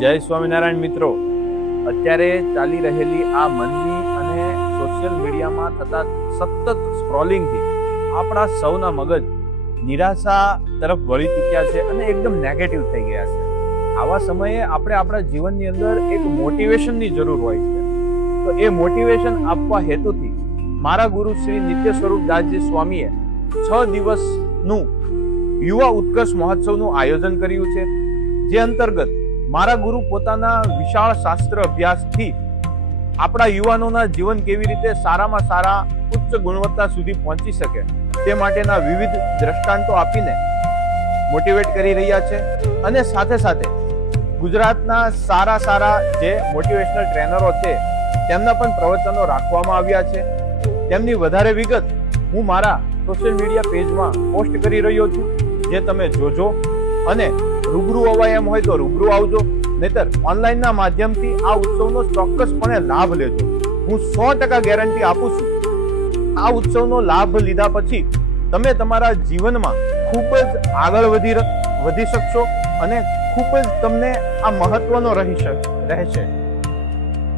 જય સ્વામિનારાયણ મિત્રો, અત્યારે ચાલી રહેલી આ મંદી અને સોશિયલ મીડિયામાં થતા સતત સ્ક્રોલિંગથી આપણા સૌના મગજ નિરાશા તરફ વળી ચૂક્યા છે અને એકદમ નેગેટિવ થઈ ગયા છે. આવા સમયે આપણે આપણા જીવનની અંદર એક મોટિવેશનની જરૂર હોય છે. તો એ મોટિવેશન આપવા હેતુથી મારા ગુરુ શ્રી નિત્ય સ્વરૂપ દાસજી સ્વામીએ 6 દિવસનું યુવા ઉત્કર્ષ મહોત્સવનું આયોજન કર્યું છે, જે અંતર્ગત મારા ગુરુ પોતાના વિશાળ શાસ્ત્ર અભ્યાસથી આપણા યુવાનોના જીવન કેવી રીતે સારામાં સારા ઉચ્ચ ગુણવત્તા સુધી પહોંચી શકે તે માટેના વિવિધ દ્રષ્ટાંતો આપીને મોટિવેટ કરી રહ્યા છે. અને સાથે સાથે ગુજરાતના સારા જે મોટિવેશનલ ટ્રેનરો છે તેમના પણ પ્રવચનો રાખવામાં આવ્યા છે. તેમની વધારે વિગત હું મારા સોશિયલ મીડિયા પેજમાં પોસ્ટ કરી રહ્યો છું, જે તમે જોજો. અને રૂબરૂ અવાય એમ હોય તો રૂબરૂ આવજો, નહીતર ઓનલાઈનના માધ્યમથી આ ઉત્સવનો ચોક્કસપણે લાભ લેજો. હું 100% ગેરંટી આપું છું, આ ઉત્સવનો લાભ લીધા પછી તમે તમારા જીવનમાં ખૂબ જ આગળ વધી શકશો અને ખૂબ જ તમને આ મહત્વનો રહેશે.